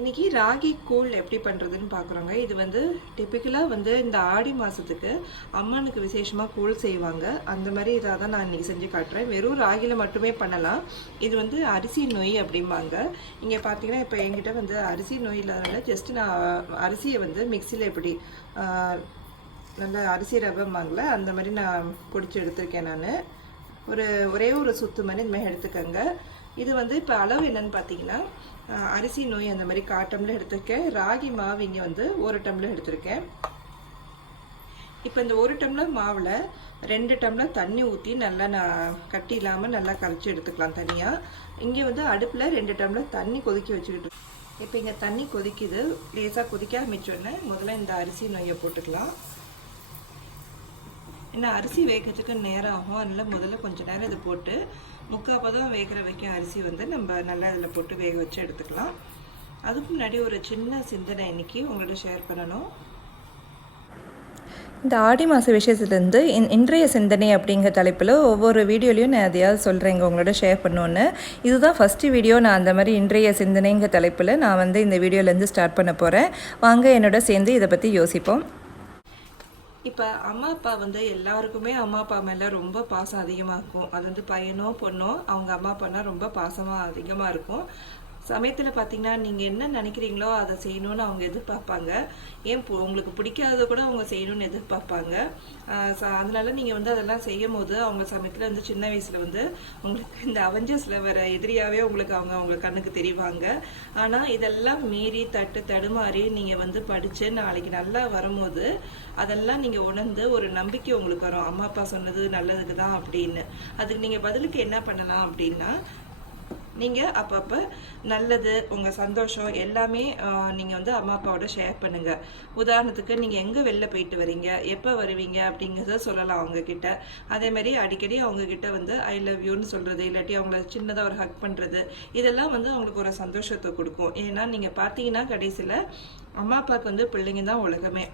இன்றைக்கி ராகி கூழ் எப்படி பண்ணுறதுன்னு பார்க்குறோங்க. இது வந்து டிப்பிக்கலாக வந்து இந்த ஆடி மாதத்துக்கு அம்மனுக்கு விசேஷமாக கூழ் செய்வாங்க. அந்த மாதிரி இதாக தான் நான் இன்றைக்கி செஞ்சு காட்டுறேன். வெறும் ராகியில் மட்டுமே பண்ணலாம். இது வந்து அரிசி நொய் அப்படிம்பாங்க. இங்கே பார்த்தீங்கன்னா இப்போ என்கிட்ட வந்து அரிசி நொய் இல்லாதனால ஜஸ்ட்டு நான் அரிசியை வந்து மிக்சியில் எப்படி நல்ல அரிசி ரவைம்பாங்கள அந்த மாதிரி நான் பிடிச்சி எடுத்திருக்கேன். நான் ஒரே ஒரு சுத்து மாதிரி இந்த மாதிரி எடுத்துக்கோங்க. இது வந்து இப்போ அளவு என்னன்னு பார்த்தீங்கன்னா அரிசி நோய் அந்த மாதிரி 1/4 டம்ளர் எடுத்திருக்கேன். ராகி மாவு இங்கே வந்து 1 டம்ளர் எடுத்திருக்கேன். இப்போ இந்த 1 டம்ளர் மாவில் 2 டம்ளர் தண்ணி ஊற்றி நல்லா நான் கட்டி இல்லாமல் நல்லா கரைச்சி எடுத்துக்கலாம் தனியாக. இங்கே வந்து அடுப்பில் 2 டம்ளர் தண்ணி கொதிக்க வச்சுக்கிட்டு இப்போ இங்கே தண்ணி கொதிக்குது. லேசாக கொதிக்க ஆரம்பிச்சோடனே முதல்ல இந்த அரிசி நொய்யை போட்டுக்கலாம். ஏன்னா அரிசி வேகிறதுக்கு நேரம் ஆகும். அதனால் முதல்ல கொஞ்சம் நேரம் இதை போட்டு 3/4 பதம் வேகிற வரைக்கும் அரிசி வந்து நம்ம நல்லா இதில் போட்டு வேக வச்சு எடுத்துக்கலாம். அதுக்கு முன்னாடி ஒரு சின்ன சிந்தனை இன்றைக்கி உங்களோட ஷேர் பண்ணணும். இந்த ஆடி மாத விஷயத்துலேருந்து இன்றைய சிந்தனை அப்படிங்கிற தலைப்பில் ஒவ்வொரு வீடியோலையும் நான் எதையாவது சொல்கிறேங்க உங்களோட ஷேர் பண்ணுவோன்னு. இதுதான் ஃபஸ்ட்டு வீடியோ. நான் அந்த மாதிரி இன்றைய சிந்தனைங்கிற தலைப்பில் நான் வந்து இந்த வீடியோலேருந்து ஸ்டார்ட் பண்ண போகிறேன். வாங்க என்னோட சேர்ந்து இதை பற்றி யோசிப்போம். இப்போ அம்மா அப்பா வந்து எல்லாருக்குமே அம்மா அப்பா மேலே ரொம்ப பாசம் அதிகமாக இருக்கும். அது வந்து பையனோ பொண்ணோ அவங்க அம்மா அப்பானா ரொம்ப பாசமாக அதிகமாக இருக்கும். சமயத்தில் பார்த்தீங்கன்னா நீங்கள் என்ன நினைக்கிறீங்களோ அதை செய்யணும்னு அவங்க எதிர்பார்ப்பாங்க. ஏன் உங்களுக்கு பிடிக்காத கூட அவங்க செய்யணும்னு எதிர்பார்ப்பாங்க. அதனால நீங்கள் வந்து அதெல்லாம் செய்யும் போது அவங்க சமயத்தில் வந்து சின்ன வயசில் வந்து உங்களுக்கு இந்த அவெஞ்சர்ஸில் வர எதிரியாகவே அவங்க கண்ணுக்கு தெரிவாங்க. ஆனால் இதெல்லாம் மீறி தடுமாறி நீங்கள் வந்து படித்து நாளைக்கு நல்லா வரும்போது அதெல்லாம் நீங்கள் உணர்ந்து ஒரு நம்பிக்கை உங்களுக்கு வரும். அம்மா அப்பா சொன்னது நல்லதுக்கு தான் அப்படின்னு. அதுக்கு நீங்கள் பதிலுக்கு என்ன பண்ணலாம் அப்படின்னா, நீங்கள் அப்பப்போ நல்லது உங்கள் சந்தோஷம் எல்லாமே நீங்கள் வந்து அம்மா அப்பாவோட ஷேர் பண்ணுங்கள். உதாரணத்துக்கு நீங்கள் எங்கே வெளில போயிட்டு வரீங்க, எப்போ வருவீங்க அப்படிங்கிறத சொல்லலாம் அவங்கக்கிட்ட. அதேமாதிரி அடிக்கடி அவங்கக்கிட்ட வந்து ஐ லவ் யூன்னு சொல்கிறது, இல்லாட்டி அவங்கள சின்னதாக ஒரு ஹக் பண்ணுறது, இதெல்லாம் வந்து அவங்களுக்கு ஒரு சந்தோஷத்தை கொடுக்கும். ஏன்னா நீங்கள் பார்த்தீங்கன்னா கடைசியில் அம்மா அப்பாவுக்கு வந்து பிள்ளைங்க தான் உலகமே.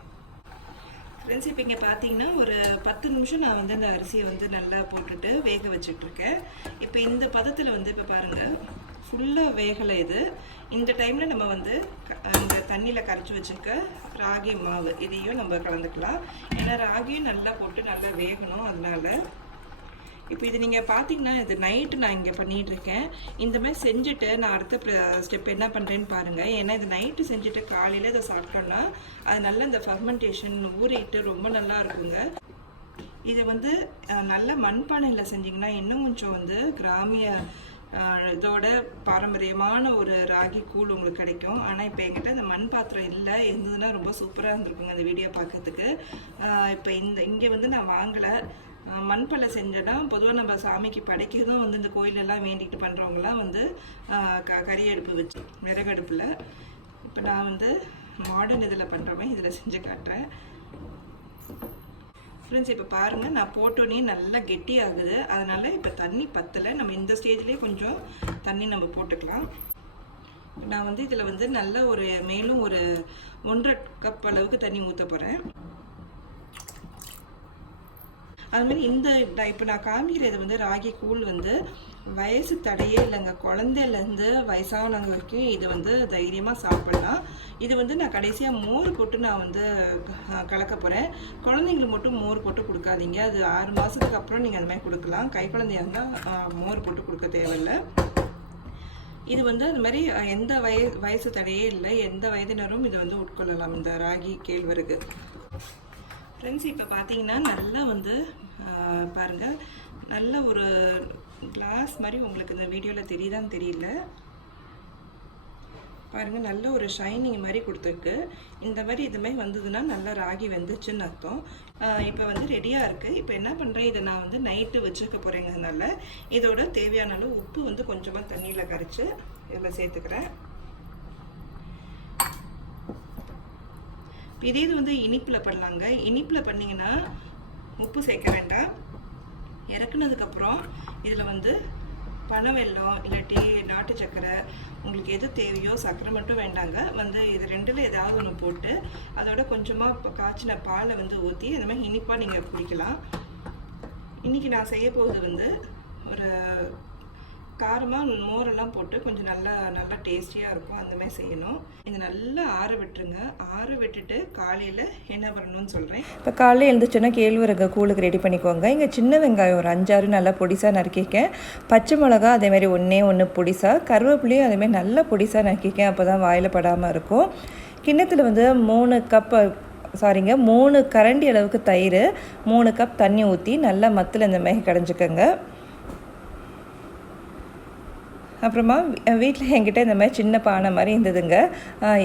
ஃப்ரெண்ட்ஸ், இப்போ இங்கே பார்த்தீங்கன்னா ஒரு 10 நிமிஷம் நான் வந்து அந்த அரிசியை வந்து நல்லா போட்டுட்டு வேக வச்சுட்ருக்கேன். இப்போ இந்த பதத்தில் வந்து இப்போ பாருங்கள் ஃபுல்லாக வேகலை இது. இந்த டைமில் நம்ம வந்து அந்த தண்ணியில் கரைச்சி வச்சுருக்க ராகி மாவு இதையும் நம்ம கலந்துக்கலாம். ஏன்னா ராகியும் நல்லா போட்டு நல்லா வேகணும். அதனால் இப்போ இது நீங்கள் பார்த்தீங்கன்னா இது நைட்டு நான் இங்கே பண்ணிகிட்ருக்கேன். இந்த மாதிரி செஞ்சுட்டு நான் அடுத்த ஸ்டெப் என்ன பண்ணுறேன்னு பாருங்கள். ஏன்னா இது நைட்டு செஞ்சுட்டு காலையில் இதை சாப்பிட்டோன்னா அது நல்லா இந்த ஃபர்மெண்டேஷன் ஊறிட்டு ரொம்ப நல்லா இருக்குங்க. இது வந்து நல்ல மண்பானையில் செஞ்சிங்கன்னா இன்னும் கொஞ்சம் வந்து கிராமிய இதோட பாரம்பரியமான ஒரு ராகி கூழ் உங்களுக்கு கிடைக்கும். ஆனால் இப்போ என்கிட்ட இந்த மண் பாத்திரம் இல்லை. இருந்ததுன்னா ரொம்ப சூப்பராக இருந்திருக்குங்க இந்த வீடியோ பார்க்கறதுக்கு. இப்போ இங்கே வந்து நான் வாங்கலை. மண்பலை செஞ்சேன்னா பொதுவாக நம்ம சாமிக்கு படைக்கிறதும் வந்து இந்த கோயிலெல்லாம் வேண்டிகிட்டு பண்ணுறவங்களாம் வந்து கறி அடுப்பு வச்சு விறகடுப்பில். இப்போ நான் வந்து மாடர்ன் இதில் பண்ணுறவன் இதில் செஞ்சு காட்டுறேன். ஃப்ரெண்ட்ஸ், இப்போ பாருங்கள் நான் போட்டோன்னே நல்லா கெட்டி ஆகுது. அதனால் இப்போ தண்ணி பத்தலை. நம்ம இந்த ஸ்டேஜ்லேயே கொஞ்சம் தண்ணி நம்ம போட்டுக்கலாம். நான் வந்து இதில் வந்து நல்ல ஒரு மேலும் ஒரு 1.5 கப் அளவுக்கு தண்ணி ஊற்ற போகிறேன். அதுமாதிரி இப்போ நான் காமிக்கிறது வந்து ராகி கூழ் வந்து வயசு தடையே இல்லைங்க. குழந்தையிலேருந்து வயசானவங்க வரைக்கும் இது வந்து தைரியமாக சாப்பிட்லாம். இது வந்து நான் கடைசியாக மோர் போட்டு நான் வந்து கலக்க போகிறேன். குழந்தைங்களுக்கு மட்டும் மோர் போட்டு கொடுக்காதீங்க. அது 6 மாதத்துக்கு அப்புறம் நீங்கள் அந்த மாதிரி கொடுக்கலாம். கை குழந்தையாக இருந்தால் மோர் போட்டு கொடுக்க தேவையில்லை. இது வந்து அது மாதிரி எந்த வயசு தடையே இல்லை. எந்த வயதினரும் இதை வந்து உட்கொள்ளலாம் இந்த ராகி கேழ்வரகு. ஃப்ரெண்ட்ஸ், இப்போ பார்த்தீங்கன்னா நல்லா வந்து பாருங்கள் நல்ல ஒரு கிளாஸ் மாதிரி உங்களுக்கு இந்த வீடியோவில் தெரியுதான்னு தெரியல. பாருங்கள் நல்ல ஒரு ஷைனிங் மாதிரி கொடுத்துருக்கு. இந்த மாதிரி இது மாதிரி வந்ததுன்னா நல்லா ராகி வெந்துச்சுன்னு அர்த்தம். இப்போ வந்து ரெடியாக இருக்குது. இப்போ என்ன பண்ணுறேன், இதை நான் வந்து நைட்டு வச்சுக்க போகிறேங்க. அதனால் இதோட தேவையான அளவு உப்பு வந்து கொஞ்சமாக தண்ணியில் கரைச்சி இதில் சேர்த்துக்கிறேன். இதே இது வந்து இனிப்பில் பண்ணலாங்க. இனிப்பில் பண்ணிங்கன்னா உப்பு சேர்க்க வேண்டாம். இறக்குனதுக்கப்புறம் இதில் வந்து பனவெல்லம் இல்லாட்டி நாட்டு சர்க்கரை உங்களுக்கு எது தேவையோ, சர்க்கரை மட்டும் வேண்டாங்க. வந்து இது ரெண்டில் ஏதாவது ஒன்று போட்டு அதோட கொஞ்சமாக காய்ச்சின பாலை வந்து ஊற்றி இந்த மாதிரி இனிப்பாக நீங்கள் குடிக்கலாம். இன்றைக்கி நான் செய்ய போகிறது வந்து ஒரு காரமாக மோரெல்லாம் போட்டு கொஞ்சம் நல்லா டேஸ்டியாக இருக்கும். அந்தமாதிரி செய்யணும். இதை நல்லா ஆற விட்டுருங்க. ஆற விட்டுட்டு காலையில் என்ன பண்ணணும்னு சொல்கிறேன். இப்போ காலையில் எழுந்துச்சோன்னா கேழ்வரகு கூழுக்கு ரெடி பண்ணிக்கோங்க. இங்கே சின்ன வெங்காயம் ஒரு 5-6 நல்லா பொடிசாக நறுக்கிக்கேன். பச்சை மிளகா அதேமாதிரி 1 பொடிசாக, கருவேப்பிலையும் அதேமாதிரி நல்லா பொடிசாக நறுக்கிக்கேன். அப்போ தான் வாயில் படாமல் இருக்கும். கிண்ணத்தில் வந்து 3 கரண்டி அளவுக்கு தயிர், 3 கப் தண்ணி ஊற்றி நல்லா மத்தில் இந்த மாதிரி கடைஞ்சிக்கோங்க. அப்புறமா வீட்டில் என்கிட்ட இந்த மாதிரி சின்ன பானை மாதிரி இருந்ததுங்க.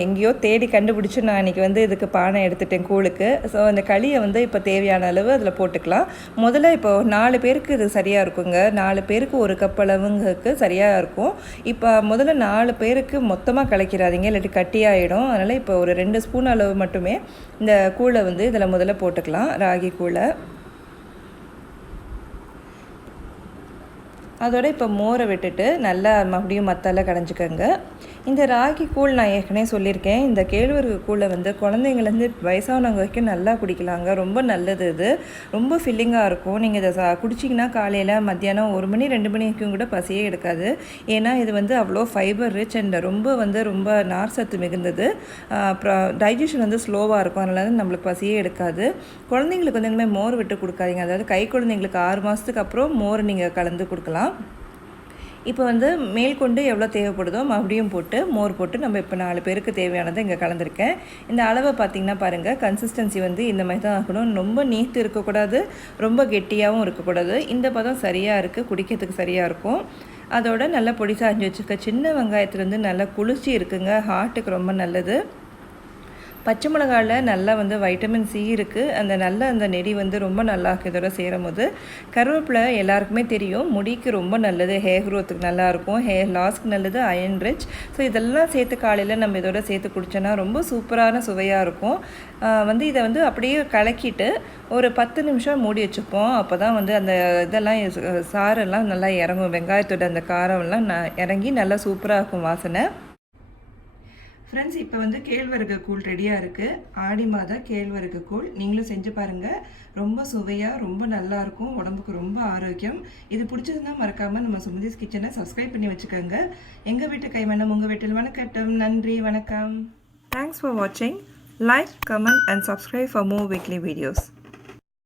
எங்கேயோ தேடி கண்டுபிடிச்சி நான் இன்றைக்கி வந்து இதுக்கு பானை எடுத்துட்டேன் கூழுக்கு. ஸோ அந்த களியை வந்து இப்போ தேவையான அளவு அதில் போட்டுக்கலாம். முதல்ல இப்போ 4 பேருக்கு இது சரியாக இருக்குங்க. 4 பேருக்கு 1 கப் அளவுங்களுக்கு சரியாக இருக்கும். இப்போ முதல்ல 4 பேருக்கு மொத்தமாக கலக்கிறாதீங்க, இல்லாட்டி கட்டியாகிடும். அதனால் இப்போ ஒரு 2 ஸ்பூன் அளவு மட்டுமே இந்த கூழை வந்து இதில் முதல்ல போட்டுக்கலாம், ராகி கூழை. அதோட இப்போ மோரை விட்டுட்டு நல்லா மறுபடியும் மத்தால கடைஞ்சிக்கோங்க. இந்த ராகி கூழ் நான் ஏற்கனவே சொல்லியிருக்கேன். இந்த கேழ்வரகு கூழை வந்து குழந்தைங்கலேருந்து வயசானவங்க வரைக்கும் நல்லா குடிக்கலாங்க. ரொம்ப நல்லது. இது ரொம்ப ஃபில்லிங்காக இருக்கும். நீங்கள் இதை குடிச்சிங்கன்னா காலையில் மத்தியானம் 1 மணி 2 மணி வரைக்கும் கூட பசியே எடுக்காது. ஏன்னா இது வந்து அவ்வளோ ஃபைபர் ரிச் அண்ட் ரொம்ப நார் சத்து மிகுந்தது. அப்புறம் டைஜஷன் வந்து ஸ்லோவாக இருக்கும். அதனால நம்மளுக்கு பசியே எடுக்காது. குழந்தைங்களுக்கு வந்து இனிமேல் மோர் விட்டு கொடுக்காதீங்க. அதாவது கை குழந்தைங்களுக்கு 6 மாதத்துக்கு அப்புறம் மோர் நீங்கள் கலந்து கொடுக்கலாம். இப்போ வந்து மேல்கொண்டு எவ்வளோ தேவைப்படுதோ மறுபடியும் போட்டு மோர் போட்டு நம்ம இப்போ 4 பேருக்கு தேவையானதை இங்கே கலந்துருக்கேன். இந்த அளவை பார்த்திங்கன்னா பாருங்கள், கன்சிஸ்டன்சி வந்து இந்த மாதிரி தான் ஆகணும். ரொம்ப நீத்து இருக்கக்கூடாது, ரொம்ப கெட்டியாகவும் இருக்கக்கூடாது. இந்த பதம் சரியாக இருக்குது, குடிக்கிறதுக்கு சரியாக இருக்கும். அதோட நல்லா பொடிசாக அரிஞ்சு வச்சுருக்க சின்ன வெங்காயத்துலேருந்து நல்லா குளிர்ச்சி இருக்குங்க, ஹார்ட்டுக்கு ரொம்ப நல்லது. பச்சை மிளகாயில் நல்லா வந்து வைட்டமின் சி இருக்குது. அந்த நெடி வந்து ரொம்ப நல்லா இருக்குது இதோட சேரும் போது. கருவேப்பிலை எல்லாருக்குமே தெரியும், முடிக்கு ரொம்ப நல்லது, ஹேர் க்ரோத்துக்கு நல்லாயிருக்கும், ஹேர் லாஸ்க்கு நல்லது, அயன் ரிச். ஸோ இதெல்லாம் சேர்த்து காலையில் நம்ம இதோட சேர்த்து குடித்தோன்னா ரொம்ப சூப்பரான சுவையாக இருக்கும். வந்து இதை வந்து அப்படியே கலக்கிட்டு ஒரு 10 நிமிஷம் மூடி வச்சுப்போம். அப்போ தான் வந்து அந்த இதெல்லாம் சாரெல்லாம் நல்லா இறங்கும், வெங்காயத்தோட அந்த காரம்லாம் இறங்கி நல்லா சூப்பராக இருக்கும் வாசனை. ஃப்ரெண்ட்ஸ், இப்போ வந்து கேழ்வரகு கூழ் ரெடியாக இருக்குது. ஆடி மாத கேழ்வரகு கூழ் நீங்களும் செஞ்சு பாருங்கள். ரொம்ப சுவையாக ரொம்ப நல்லாயிருக்கும், உடம்புக்கு ரொம்ப ஆரோக்கியம். இது பிடிச்சதுன்னா மறக்காமல் நம்ம சுமதிஸ் கிச்சனை சப்ஸ்கிரைப் பண்ணி வச்சுக்கோங்க. எங்கள் வீட்டு கைமணம் உங்கள் வீட்டில் வணக்கட்டும். நன்றி, வணக்கம். தேங்க்ஸ் ஃபார் வாட்சிங். Like, comment and subscribe for more weekly videos.